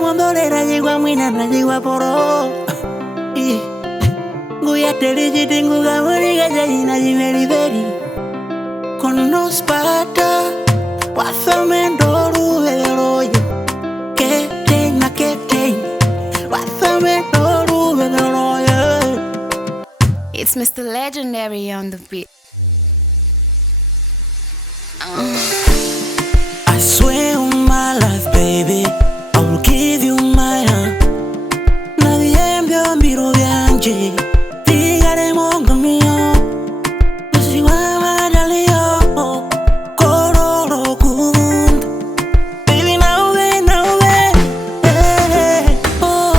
mondolera jigwa mwina na jigwa poro. Guya teliji tinguga muriga jaina jimeriberi. Kono spata wathamendo veroyo. Kete na kete wathamendo veroyo. It's Mr. Legendary on the beat. I swear on my life, baby, I will give you my heart. Nadiembio mbiro vyanje, tigare mongo mio. Nasiwa madalio, kororo kund. Baby, now then, hey, oh.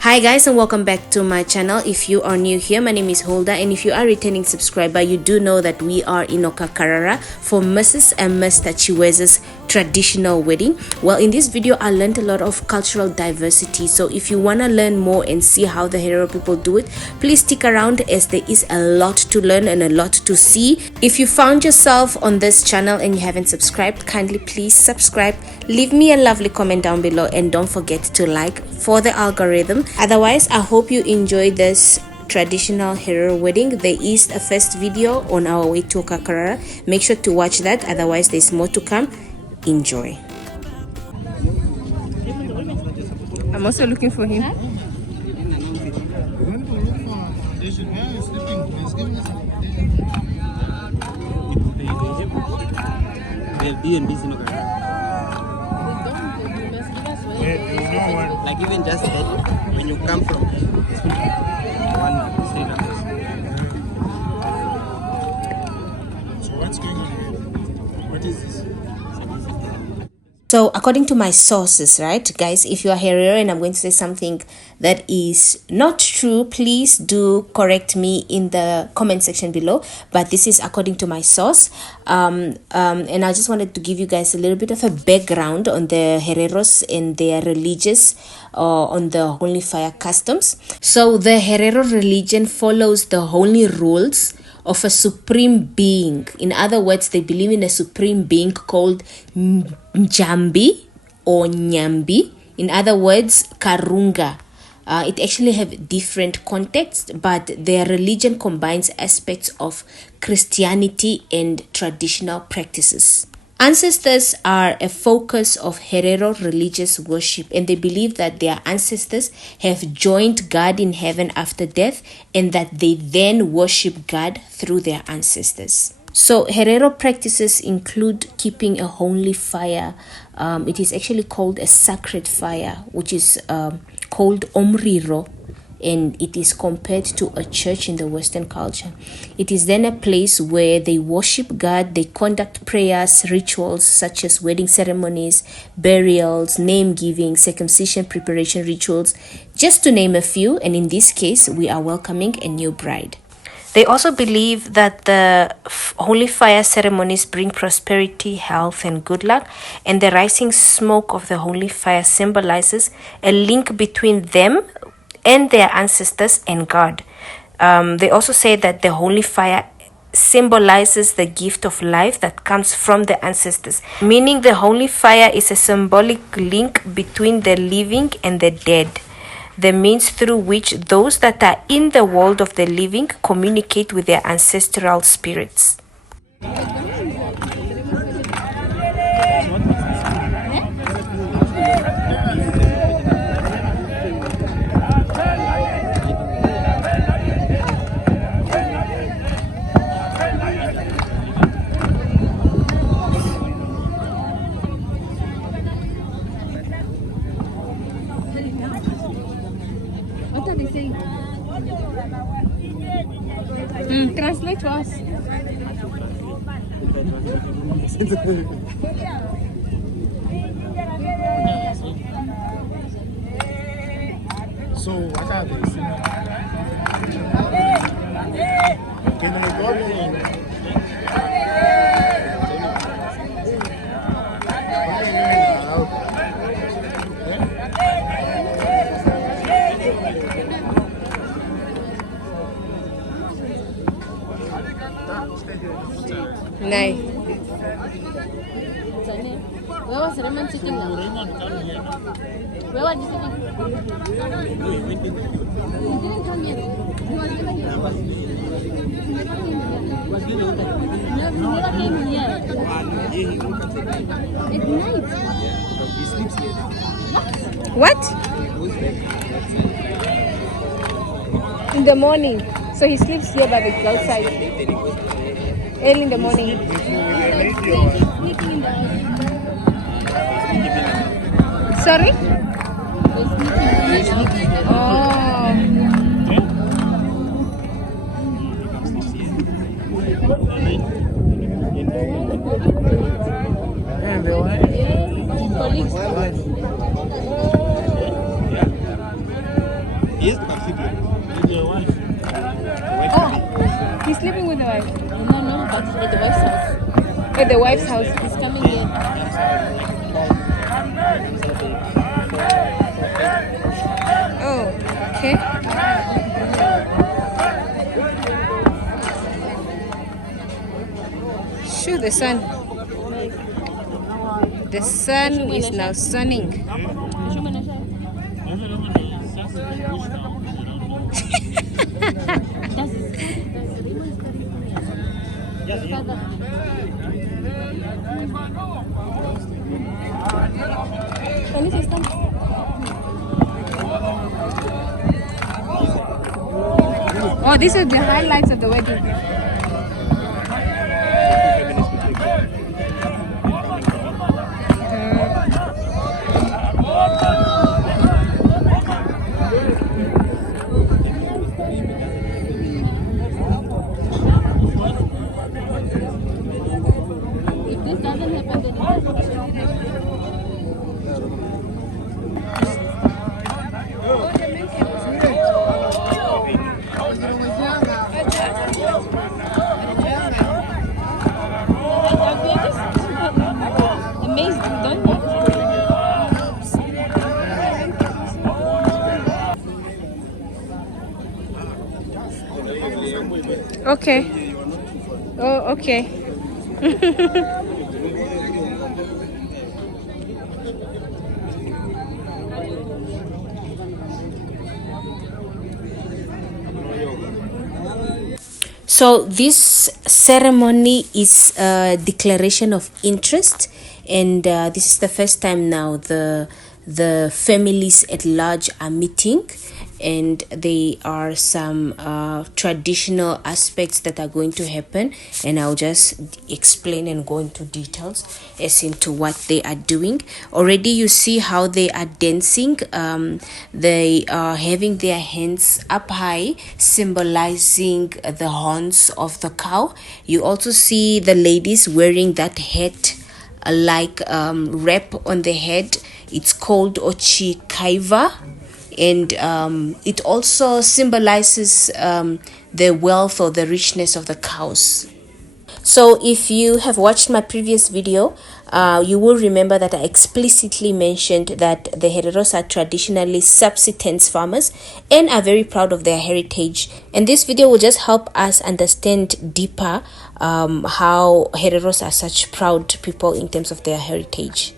Hi guys, and welcome back to my channel. If you are new here, my name is Holda, and if you are a returning subscriber, you do know that we are in Okakarara for Mrs. and Mr. Tjiueza's traditional wedding. Well, in this video I learned a lot of cultural diversity, so if you want to learn more and see how the Herero people do it, please stick around, as there is a lot to learn and a lot to see. If you found yourself on this channel and you haven't subscribed, kindly please subscribe, leave me a lovely comment down below, and don't forget to like for the algorithm. Otherwise, I hope you enjoy this traditional Herero wedding. There is a first video on our way to Okakarara. Make sure to watch that, otherwise there's more to come. Enjoy. I'm also looking for him. Like even just that, when you come from one street address. So what's going on here? What is this? So according to my sources, right guys, if you are Herero and I'm going to say something that is not true, please do correct me in the comment section below, but this is according to my source. And I just wanted to give you guys a little bit of a background on the Hereros and their religious on the holy fire customs. So the Herero religion follows the holy rules of a supreme being. In other words, they believe in a supreme being called Njambi or Nyambi. In other words, Karunga. It actually have different contexts, but their religion combines aspects of Christianity and traditional practices. Ancestors are a focus of Herero religious worship, and they believe that their ancestors have joined God in heaven after death, and that they then worship God through their ancestors. So Herero practices include keeping a holy fire. It is actually called a sacred fire, which is called omriro, and it is compared to a church in the Western culture. It is then a place where they worship God, they conduct prayers, rituals such as wedding ceremonies, burials, name giving, circumcision preparation rituals, just to name a few, and in this case we are welcoming a new bride. They also believe that the holy fire ceremonies bring prosperity, health, and good luck, and the rising smoke of the holy fire symbolizes a link between them and their ancestors and God. They also say that the holy fire symbolizes the gift of life that comes from the ancestors, meaning the holy fire is a symbolic link between the living and the dead, the means through which those that are in the world of the living communicate with their ancestral spirits. What are they saying? Translate to us. So what are they saying? Can we go? Nay. Wewe serementi sitting now. Where was he sitting? No, he went in. He didn't come here. He was never here. He never came here. He never came here. Yeah, he woke up at night. At night. He sleeps here. What? He goes back outside. In the morning. So he sleeps here by the outside. Then he goes back. Early in the morning. With your lady or Sleeping in the house. Sorry? He's sleeping in the house. Oh. and the wife. Colleagues. He is the cathedral. With your wife. He's sleeping with the wife. No, but at the wife's house. At the wife's house. He's coming here. Oh, okay. Shoot the sun. The sun is now sunning. Oh, these are the highlights of the wedding. If this doesn't happen, then Amazed, don't you? Okay. Oh, okay. So this ceremony is a declaration of interest, and this is the first time now the families at large are meeting, and there are some traditional aspects that are going to happen, and I'll just explain and go into details as into what they are doing. Already you see how they are dancing. They are having their hands up high, symbolizing the horns of the cow. You also see the ladies wearing that hat like wrap on the head. It's called Ochi Kaiva, and it also symbolizes the wealth or the richness of the cows. So if you have watched my previous video, you will remember that I explicitly mentioned that the Hereros are traditionally subsistence farmers and are very proud of their heritage. And this video will just help us understand deeper how Hereros are such proud people in terms of their heritage.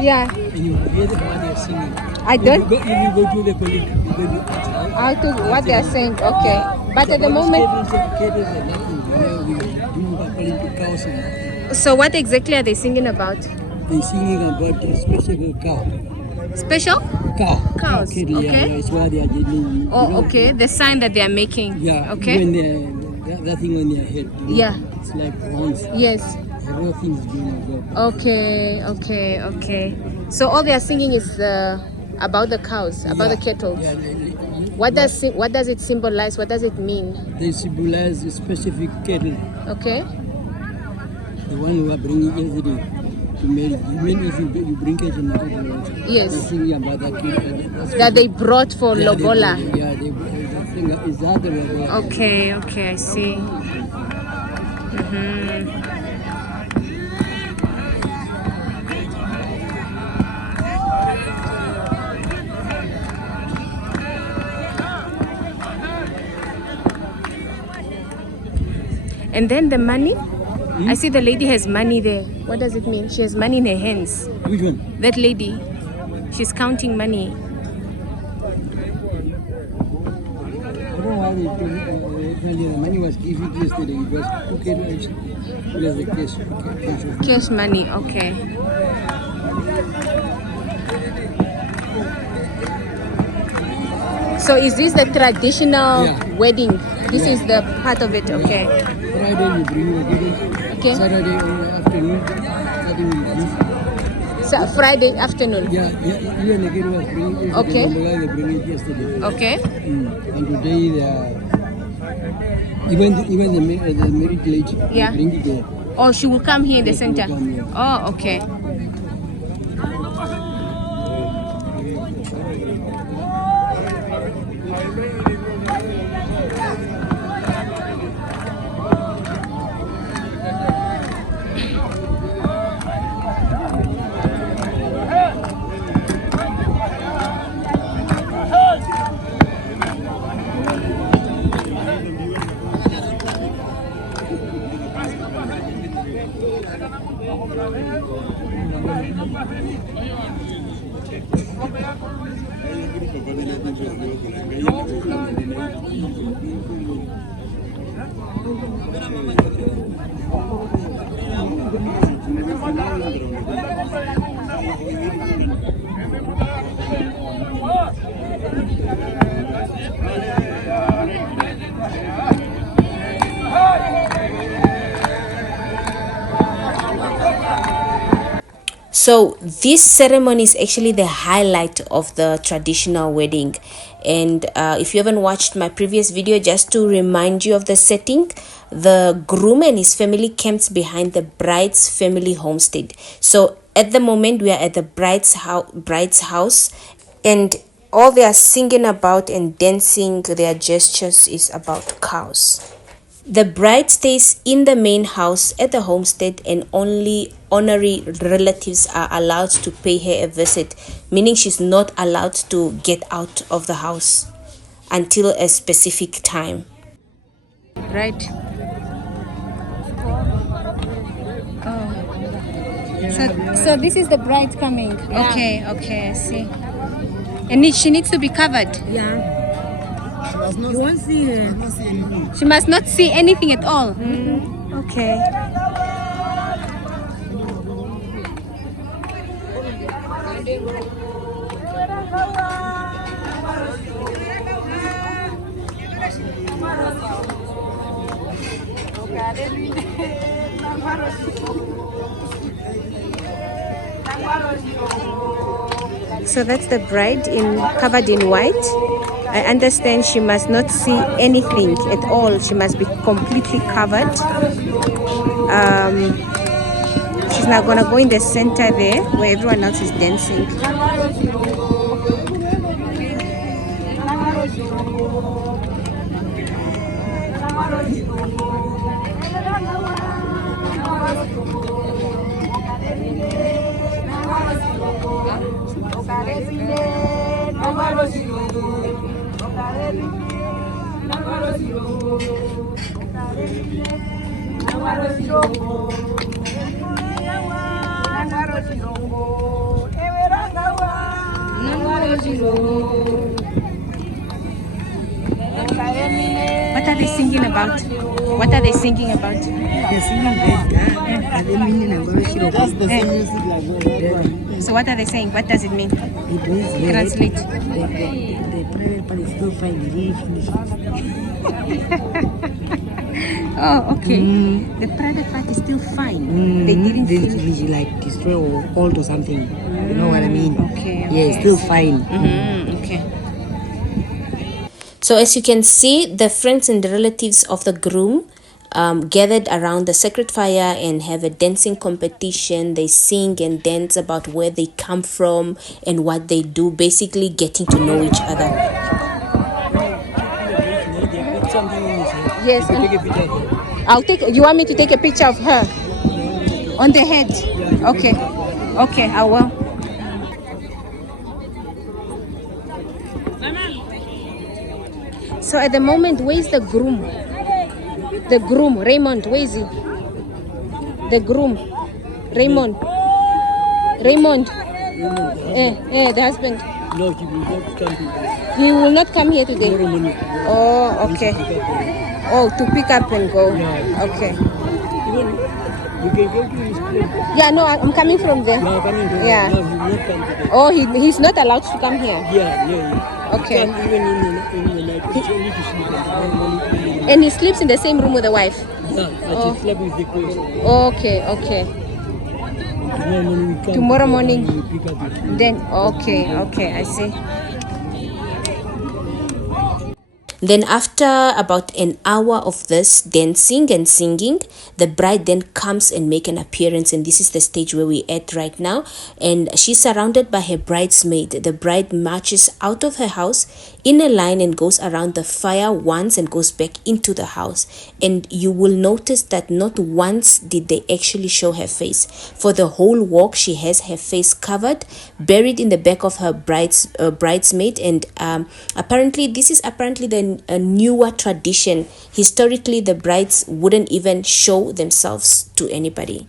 Yeah. And you hear the what they're singing. I don't. If you go to the colleague, you go to How to what they are saying? Okay. But at the moment. Caters are nothing. We do according to cows and nothing. So what exactly are they singing about? They're singing about a special cow. Special? Cows. Cattle, Okay. Yeah, it's why they are getting. Oh, okay. The sign that they are making. Yeah. Okay. When that thing on their head. Yeah. It's like horns. Yes. Everything is doing as well. Okay. So all they are singing is about the cows, about the cattle. Yeah, What does it symbolize? What does it mean? they symbolize a specific cattle. Okay. The one who are bringing yesterday to marry. Even if you bring cattle in the cattle, Yes. they're singing about that cattle. That they brought for Lobola. I think is that the Lobola. Okay, I see. And then the money? I see the lady has money there. What does it mean? She has money in her hands. Which one? That lady, she's counting money. I don't know why the money was given yesterday. It was okay. It was the cash. Cash money, okay. So is this the traditional wedding? This is the part of it, okay. Friday you bring the cattle. Okay. Saturday afternoon, starting with this. So Friday afternoon. Yeah, even the cattle was bringing it. Okay. They bring it yesterday. Okay. And today they are, even the married lady, Yeah. they bring it there. Oh, she will come here in the Yes, she will center. come here. Oh, okay. So this ceremony is actually the highlight of the traditional wedding. And if you haven't watched my previous video, just to remind you of the setting, the groom and his family camped behind the bride's family homestead. So at the moment we are at the bride's house, and all they are singing about and dancing their gestures is about cows. The bride stays in the main house at the homestead, and only honorary relatives are allowed to pay her a visit, meaning she's not allowed to get out of the house until a specific time. Right. Oh. So this is the bride coming. Yeah. Okay, I see. And she needs to be covered. Yeah. You won't see her. She must not see anything at all. Okay. So that's the bride covered in white. I understand she must not see anything at all. She must be completely covered. She's now gonna go in the center there where everyone else is dancing. What are they singing about? What are they singing about? They're singing that's the same music like So what are they saying? What does it mean? It means Translate. the private part is still fine. Oh, okay. The private part is still fine. They didn't finish like destroy or hold or something. You know what I mean? Okay. Yeah, it's still fine. Okay. So as you can see, the friends and the relatives of the groom gathered around the sacred fire and have a dancing competition. They sing and dance about where they come from and what they do, basically getting to know each other. Yes. I'll take. You want me to take a picture of her on the head? Okay. Okay, I will. So at the moment, where is the groom? The groom, Raymond, where is he? The groom, Raymond. Raymond. The husband. No, he will not come here. He will not come here today. Oh, okay. Oh, to pick up and go. Yeah. Okay. You can go to his place. Yeah, no, I'm coming from there. No, coming from Yeah. No, he will not come today. Oh, he's not allowed to come here. Yeah. Okay. He can even in the night. It's only to sleep and morning. And he sleeps in the same room with the wife? Yeah, but he slept with the clothes. Okay. Tomorrow morning we pick up it. Then, okay, I see. Then after about an hour of this dancing and singing, the bride then comes and make an appearance, and this is the stage where we're at right now. And she's surrounded by her bridesmaid. The bride marches out of her house in a line and goes around the fire once and goes back into the house. And you will notice that not once did they actually show her face. For the whole walk, she has her face covered, buried in the back of her bridesmaid. And apparently this is a newer tradition. Historically, the brides wouldn't even show themselves to anybody.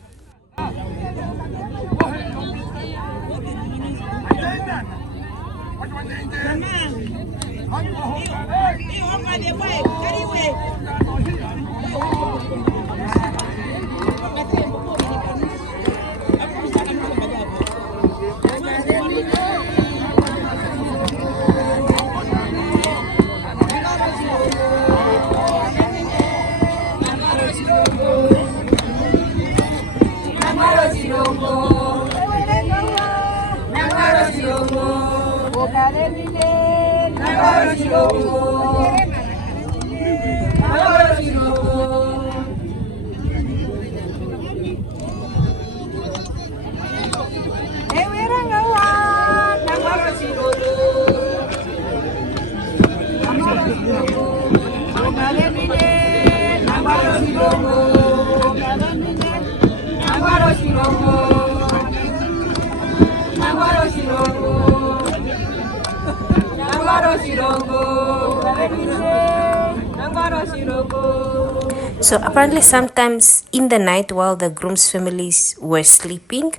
So apparently sometimes in the night while the groom's families were sleeping,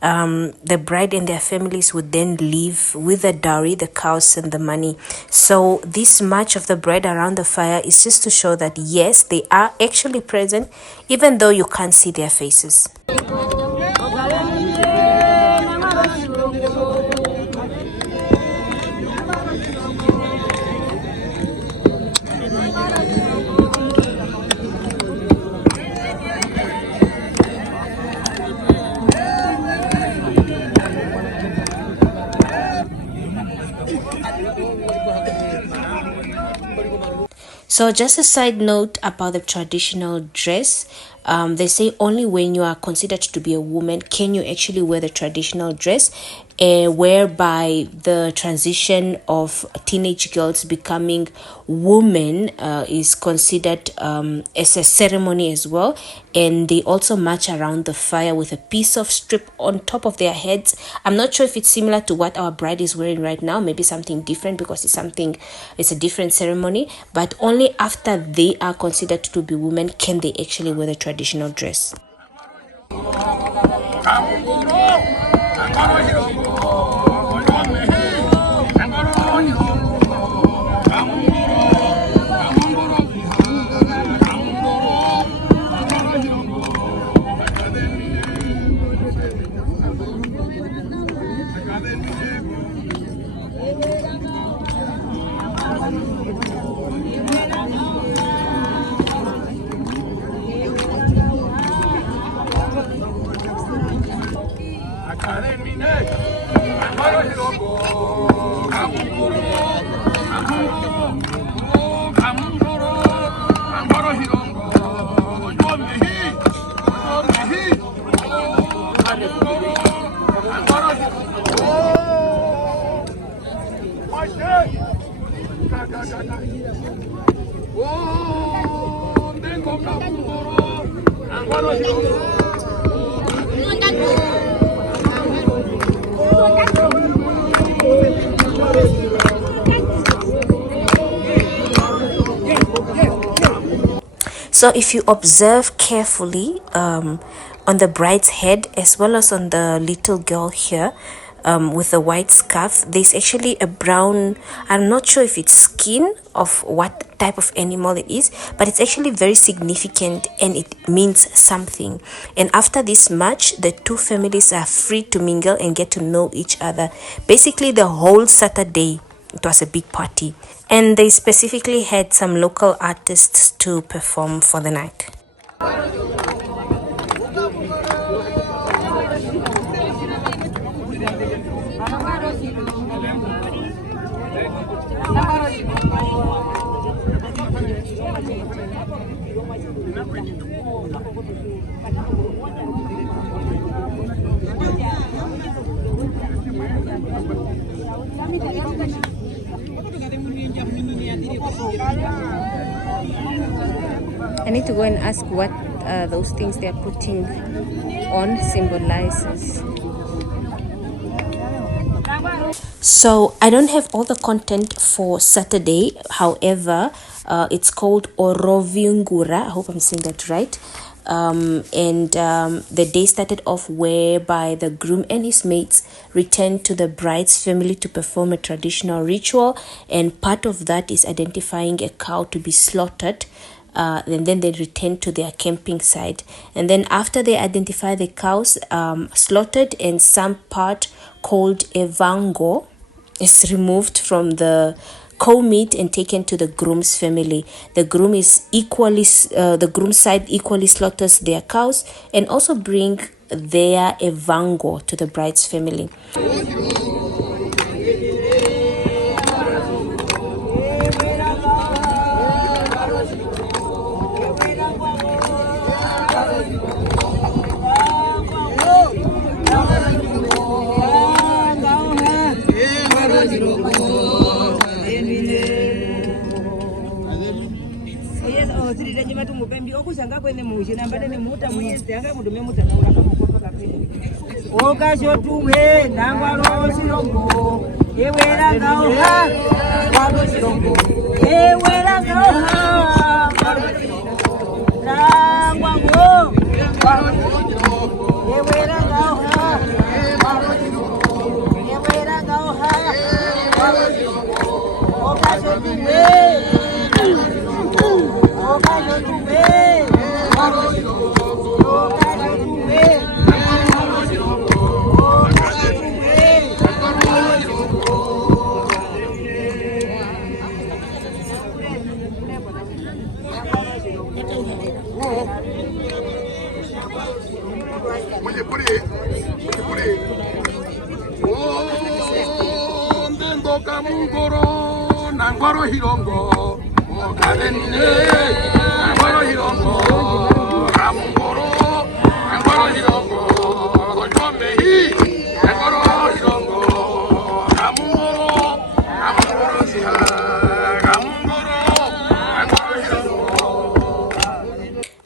the bride and their families would then leave with the dowry, the cows and the money. So this march of the bride around the fire is just to show that yes, they are actually present even though you can't see their faces. So just a side note about the traditional dress. They say only when you are considered to be a woman can you actually wear the traditional dress, whereby the transition of teenage girls becoming women is considered as a ceremony as well. And they also march around the fire with a piece of strip on top of their heads. I'm not sure if it's similar to what our bride is wearing right now, maybe something different because it's a different ceremony, but only after they are considered to be women can they actually wear the traditional dress. So if you observe carefully on the bride's head as well as on the little girl here, with the white scarf, there's actually a brown, I'm not sure if it's skin of what type of animal it is, but it's actually very significant and it means something. And after this match, the two families are free to mingle and get to know each other. Basically the whole Saturday it was a big party, and they specifically had some local artists to perform for the night. I need to go and ask what those things they are putting on symbolizes. So I don't have all the content for Saturday. However, it's called Oroviungura. I hope I'm saying that right. The day started off whereby the groom and his mates returned to the bride's family to perform a traditional ritual, and part of that is identifying a cow to be slaughtered. And then they return to their camping site, and then after they identify the cows slaughtered, and some part called a vango is removed from the cow meat and taken to the groom's family. The groom's side equally slaughters their cows and also bring their evango to the bride's family.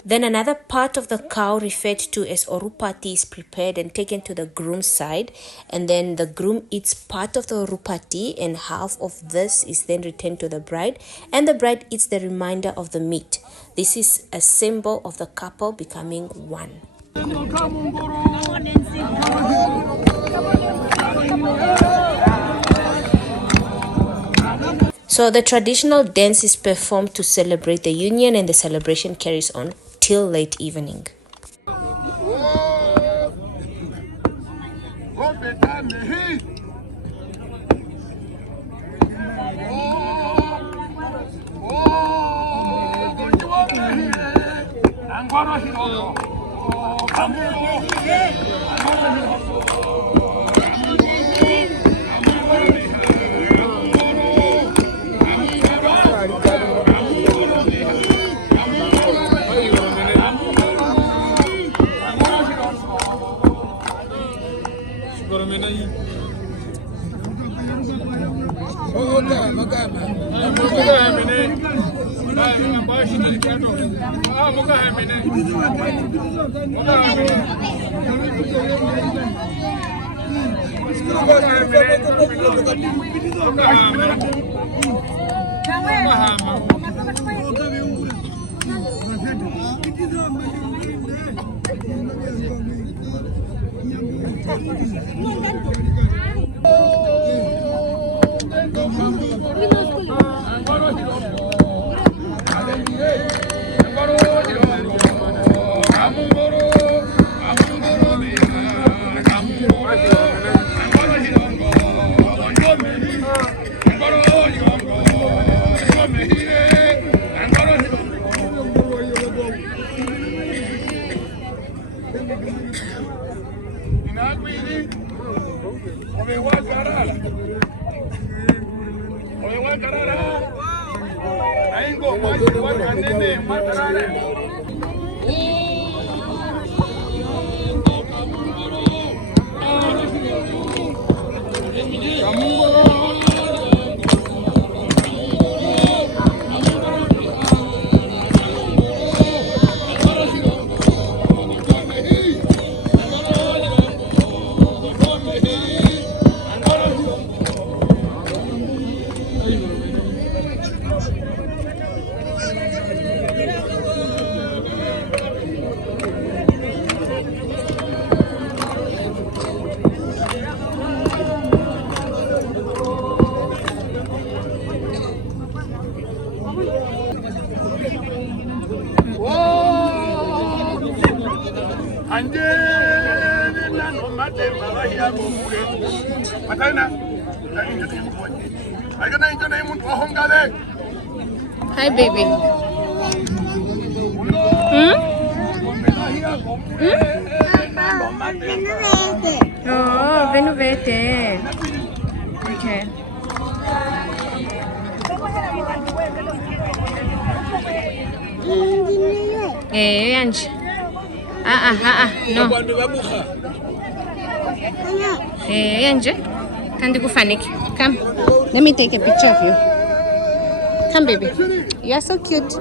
Then another part of the cow referred to as orupati is prepared and taken to the groom's side, and then the groom eats part of the orupati and half of this is then returned to the bride, and the bride eats the remainder of the meat. This is a symbol of the couple becoming one. So the traditional dance is performed to celebrate the union, and the celebration carries on till late evening. Hi, baby. Oh, venuvete. Okay. Angie. No. Angie. Can't go funny. Come. Let me take a picture of you. Come, baby. You are so cute.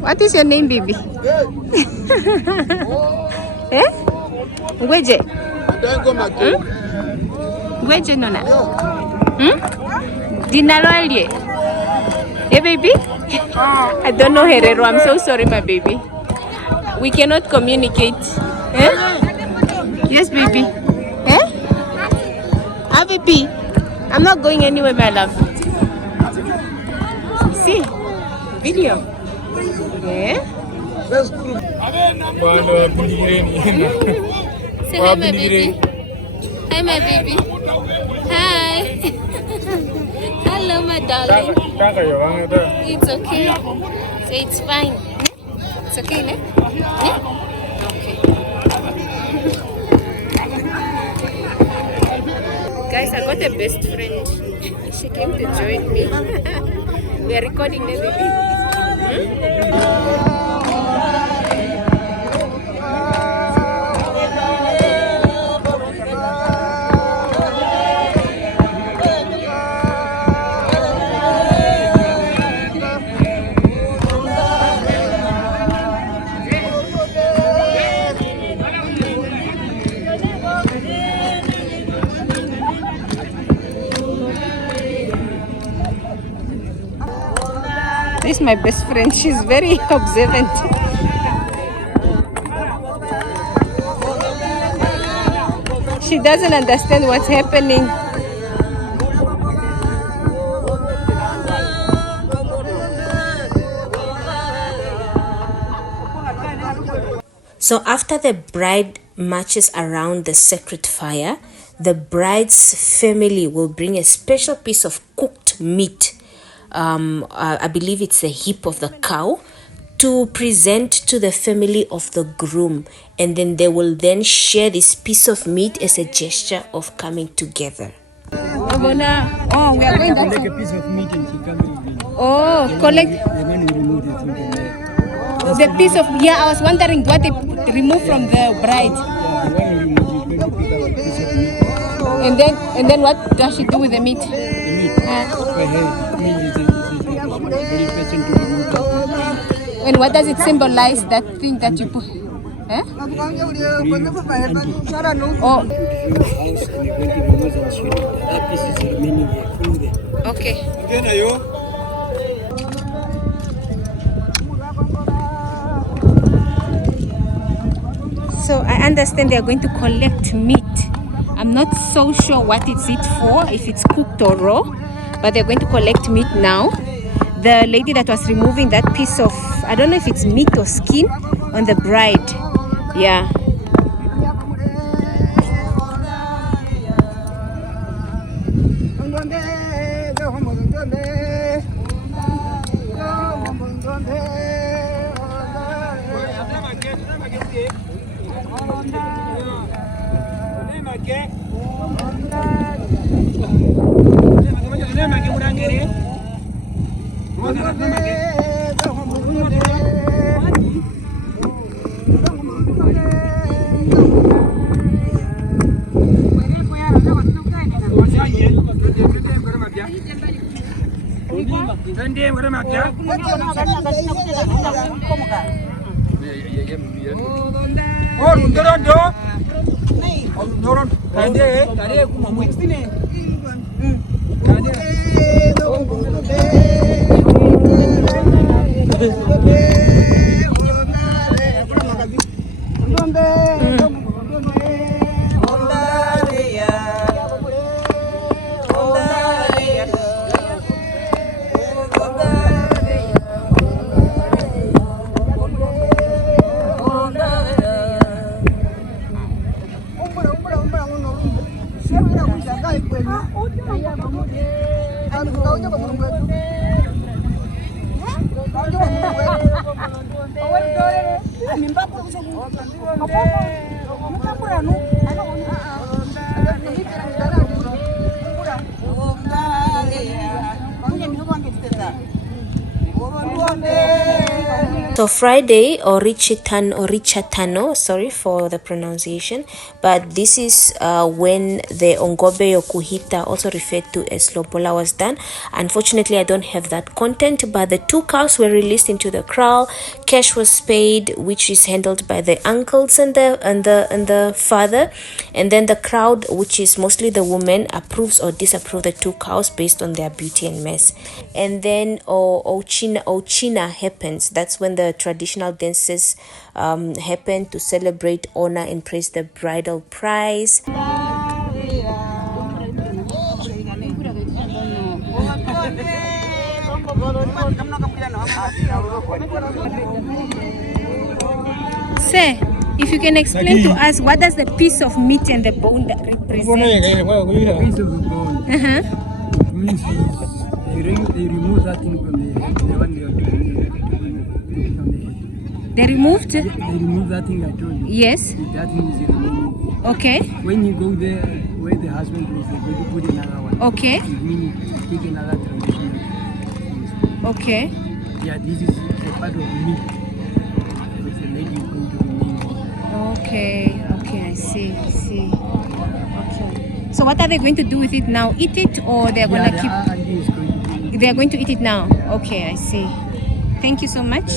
What is your name, baby? Eh? Gweje? Gweje nona? Dinaloelie? Hey, baby? I don't know Herero. I'm so sorry, my baby. We cannot communicate. Eh? Yes, baby. Eh? Ah, baby. I'm not going anywhere, my love. See? Video. Yeah? Say hi, my baby. Hi, my baby. Hi. Hello, my darling. It's okay. Say it's fine. It's okay, ne? Okay. Guys, I got a best friend. She came to join me. We are recording, ne, baby? This is my best friend. She's very observant. She doesn't understand what's happening. So after the bride marches around the sacred fire, the bride's family will bring a special piece of cooked meat. I believe it's the hip of the cow, to present to the family of the groom, and then they will then share this piece of meat as a gesture of coming together. Oh, we are going to collect a piece of meat and she comes. Oh, collect The man will remove it from the the piece of, yeah, I was wondering what they remove from the bride. the one will remove it, going to pick up a piece of meat. And then what does she do with the meat? The meat, for her, meat is a very person to remove that. And what does it symbolize, that thing that you put? Eh? Oh, House and they're going to remove the shit. That piece is remaining there. okay. So I understand they are going to collect meat. I'm not so sure what is it for, if it's cooked or raw, but they're going to collect meat now. The lady that was removing that piece of, I don't know if it's meat or skin on the bride. Yeah. So Friday or Richatano, sorry for the pronunciation, but this is when the Ongobe Yokuhita, also referred to as Lobola, was done. Unfortunately, I don't have that content, but the 2 cows were released into the kraal. Cash was paid, which is handled by the uncles and the father, and then the crowd, which is mostly the women, approves or disapproves the 2 cows based on their beauty and mess. And then Ochina happens. That's when the traditional dances happen to celebrate, honor, and praise the bridal prize. Sir, if you can explain to us what does the piece of meat and the bone that represent? Piece of the bone means they remove that thing from the one they are doing on the head. They removed? They remove that thing I told you. Yes. That thing is remaining. Okay. When you go there, where the husband is, they go to put another one. Okay. It means take another traditional. Okay. Yeah, this is a part of meat. Because the lady is going to remain. Okay. Okay, I see. I see. Okay. So what are they going to do with it now? Eat it, or they're going to keep? Auntie is going to do it. They're going to eat it now. Okay, I see. Thank you so much.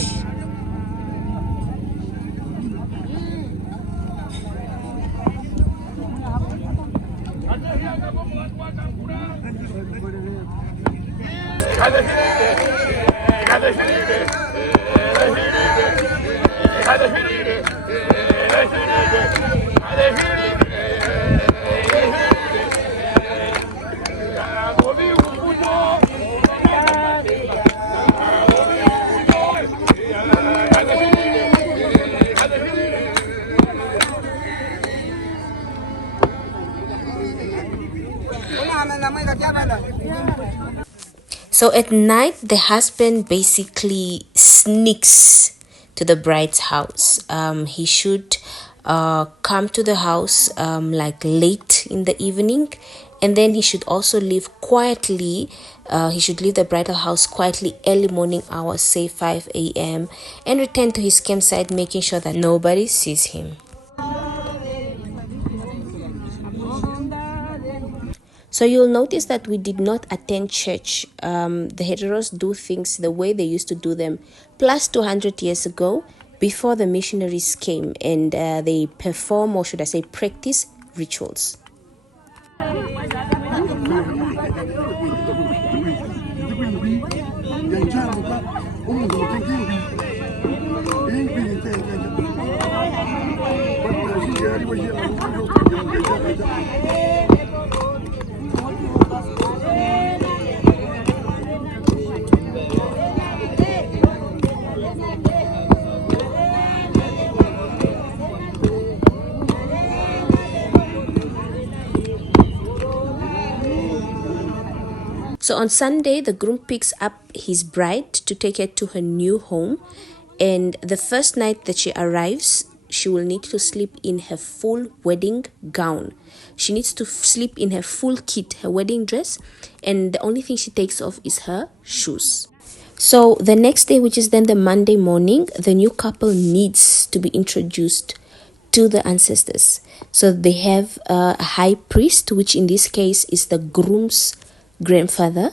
So at night, the husband basically sneaks to the bride's house. He should come to the house like late in the evening, and then he should also leave quietly. He should leave the bridal house quietly early morning hours, say 5 a.m., and return to his campsite, making sure that nobody sees him. So you'll notice that we did not attend church. The Hereros do things the way they used to do them plus 200 years ago, before the missionaries came, and they perform, or should I say practice, rituals. So on Sunday, the groom picks up his bride to take her to her new home. And the first night that she arrives, she will need to sleep in her full wedding gown. She needs to sleep in her full kit, her wedding dress. And the only thing she takes off is her shoes. So the next day, which is then the Monday morning, the new couple needs to be introduced to the ancestors. So they have a high priest, which in this case is the groom's grandfather,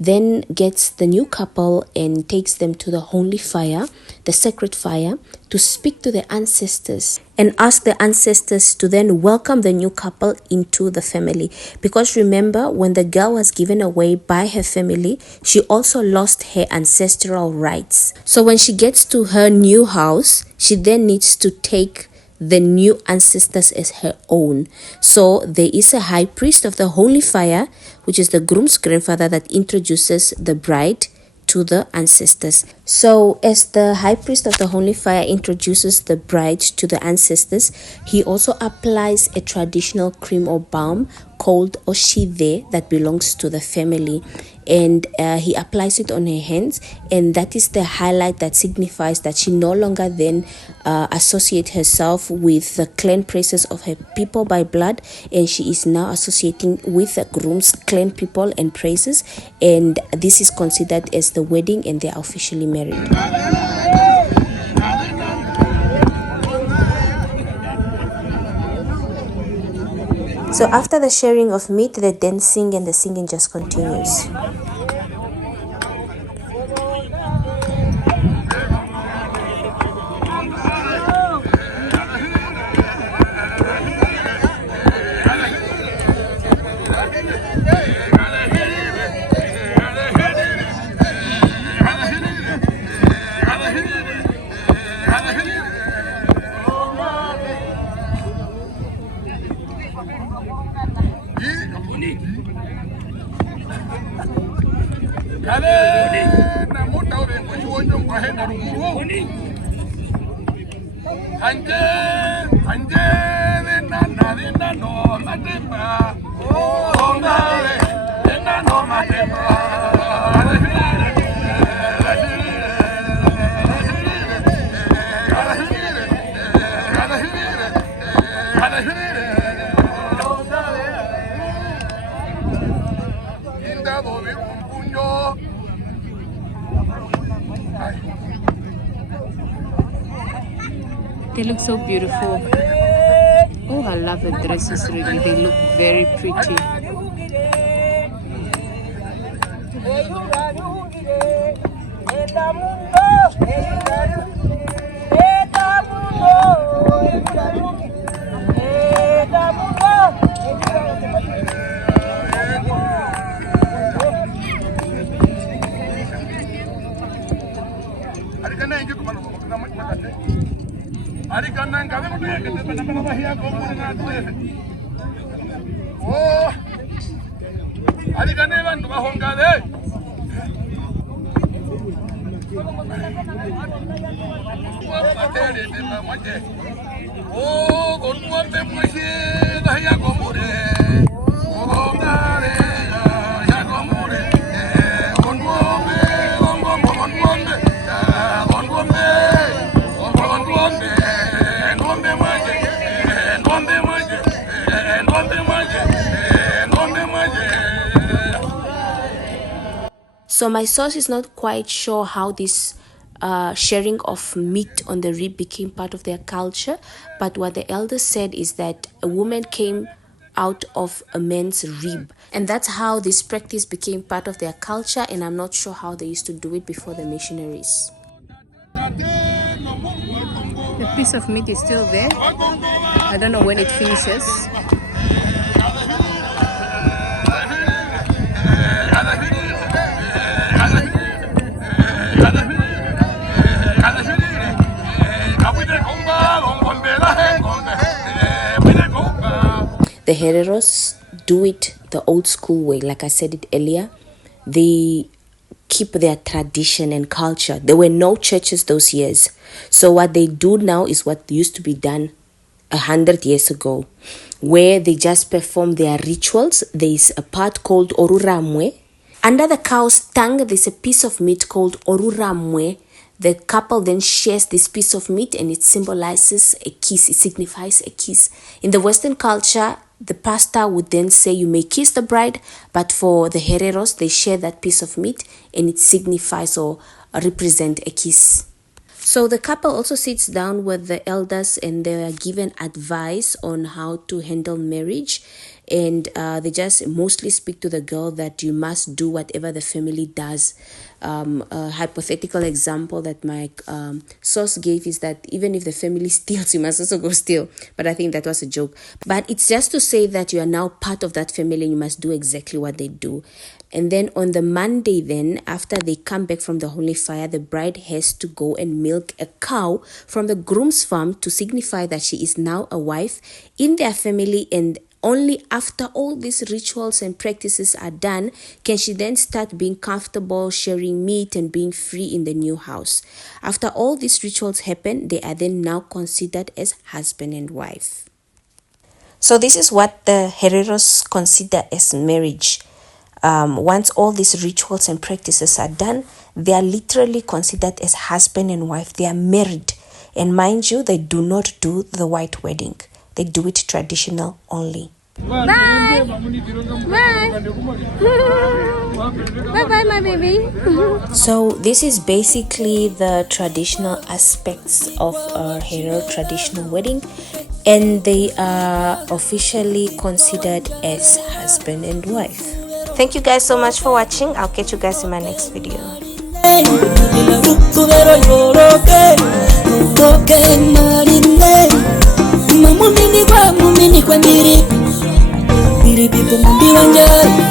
then gets the new couple and takes them to the holy fire, the sacred fire, to speak to the ancestors and ask the ancestors to then welcome the new couple into the family. Because remember, when the girl was given away by her family, she also lost her ancestral rights. So when she gets to her new house, she then needs to take the new ancestors as her own. So there is a high priest of the holy fire, which is the groom's grandfather, that introduces the bride to the ancestors. So, as the high priest of the holy fire introduces the bride to the ancestors, he also applies a traditional cream or balm called oshide that belongs to the family, and he applies it on her hands, and that is the highlight that signifies that she no longer then associate herself with the clan praises of her people by blood, and she is now associating with the groom's clan people and praises, and this is considered as the wedding, and they are officially married. So after the sharing of meat, they then sing, and the singing just continues. They look so beautiful. Oh, I love the dresses really. They look very pretty. So my source is not quite sure how this sharing of meat on the rib became part of their culture, but what the elders said is that a woman came out of a man's rib, and that's how this practice became part of their culture, and I'm not sure how they used to do it before the missionaries. The piece of meat is still there. I don't know when it finishes. The Hereros do it the old school way, like I said it earlier. They keep their tradition and culture. There were no churches those years. So what they do now is what used to be done 100 years ago, where they just perform their rituals. There is a part called Oruramwe. Under the cow's tongue, there's a piece of meat called Oruramwe. The couple then shares this piece of meat, and it symbolizes a kiss. It signifies a kiss. In the Western culture, the pastor would then say you may kiss the bride, but for the Hereros, they share that piece of meat, and it signifies or represent a kiss. So the couple also sits down with the elders, and they are given advice on how to handle marriage, and they just mostly speak to the girl that you must do whatever the family does. A hypothetical example that my source gave is that even if the family steals, you must also go steal. But I think that was a joke. But it's just to say that you are now part of that family, and you must do exactly what they do. And then on the Monday then, after they come back from the holy fire, the bride has to go and milk a cow from the groom's farm to signify that she is now a wife in their family, and Only after all these rituals and practices are done can she then start being comfortable sharing meat and being free in the new house. After all these rituals happen, they are then now considered as husband and wife. So this is what the Hereros consider as marriage. Once all these rituals and practices are done, they are literally considered as husband and wife. They are married. And mind you, they do not do the white wedding. They do it traditional only. Bye. Bye. Bye-bye, my baby. So this is basically the traditional aspects of a Herero traditional wedding, and they are officially considered as husband and wife. Thank you guys so much for watching. I'll catch you guys in my next video. Mumini kwa mbiri, mbiri bipo mumbi wanjari.